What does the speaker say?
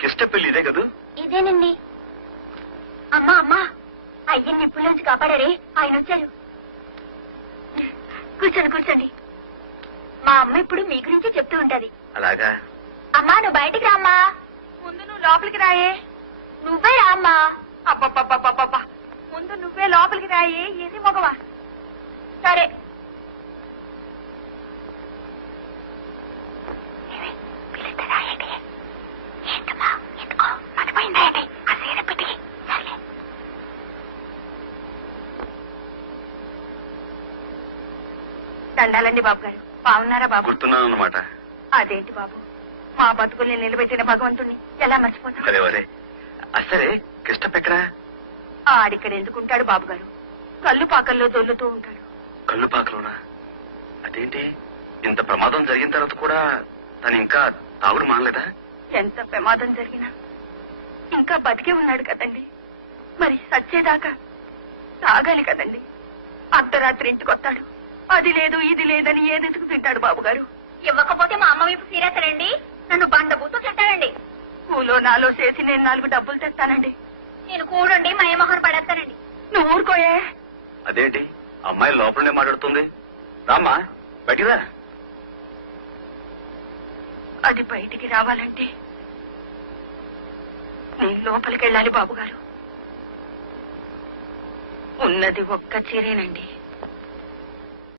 కిష్ట పెళ్లి ఇదే కదూ? ఇదేనండి. అమ్మా అమ్మా, అయ్యని నిప్పుల్లోంచి కాపాడారే, ఆయన వచ్చారు. కూర్చోండి కూర్చోండి. మా అమ్మ ఇప్పుడు మీ గురించి చెప్తూ ఉంటది. అలాగా? అమ్మా నువ్వు బయటికి రామ్మా. ముందు నువ్వు లోపలికి రాయే. నువ్వే రామ్మా. అబ్బబ్బబ్బబ్బబ్బా, ముందు నువ్వే లోపలికి రాయే. ఏది మగవా? సరే. దండాలండి బాబు గారు. బాగున్నారా బాబు? గుర్తున్నాను అన్నమాట. అదేంటి బాబు, మా బతుకుల్ని నిలబెట్టిన భగవంతుణ్ణి ఎలా మర్చిపోతాం? అరే వరే, అసలే కిష్టపెక్కడా? ఆడిక్కడ ఎందుకుంటాడు బాబు గారు? కళ్ళు పాకల్లో దొల్లుతూ ఉంటాడు. కళ్ళు పాకలోనా? అదేంటి, ఇంత ప్రమాదం జరిగిన తర్వాత కూడా తను ఇంకా తాగుడు మానలేదా? ఎంత ప్రమాదం జరిగినా ఇంకా బతికే ఉన్నాడు కదండి. మరి సచ్చేదాకా తాగాలి కదండి. అర్ధరాత్రి ఇంటికి వస్తాడు. అది లేదు ఇది లేదని ఏదెతుకు తింటాడు బాబు గారు. ఇవ్వకపోతే మా అమ్మ వైపు సీరేస్తానండి. నన్ను బండబూతో తింటానండి. కూలో నాలో చేసి నేను 4 డబ్బులు తెస్తానండి. నేను కూడండి మయమోహన్ పడేస్తానండి. నువ్వు ఊరుకోయే. అదేంటి, అమ్మాయి లోపలనే మాట్లాడుతుంది? రామ్మా, బయటిరా. అది బయటికి రావాలంటే నేను లోపలికి వెళ్ళాలి బాబు గారు. ఉన్నది ఒక్క చీరేనండి.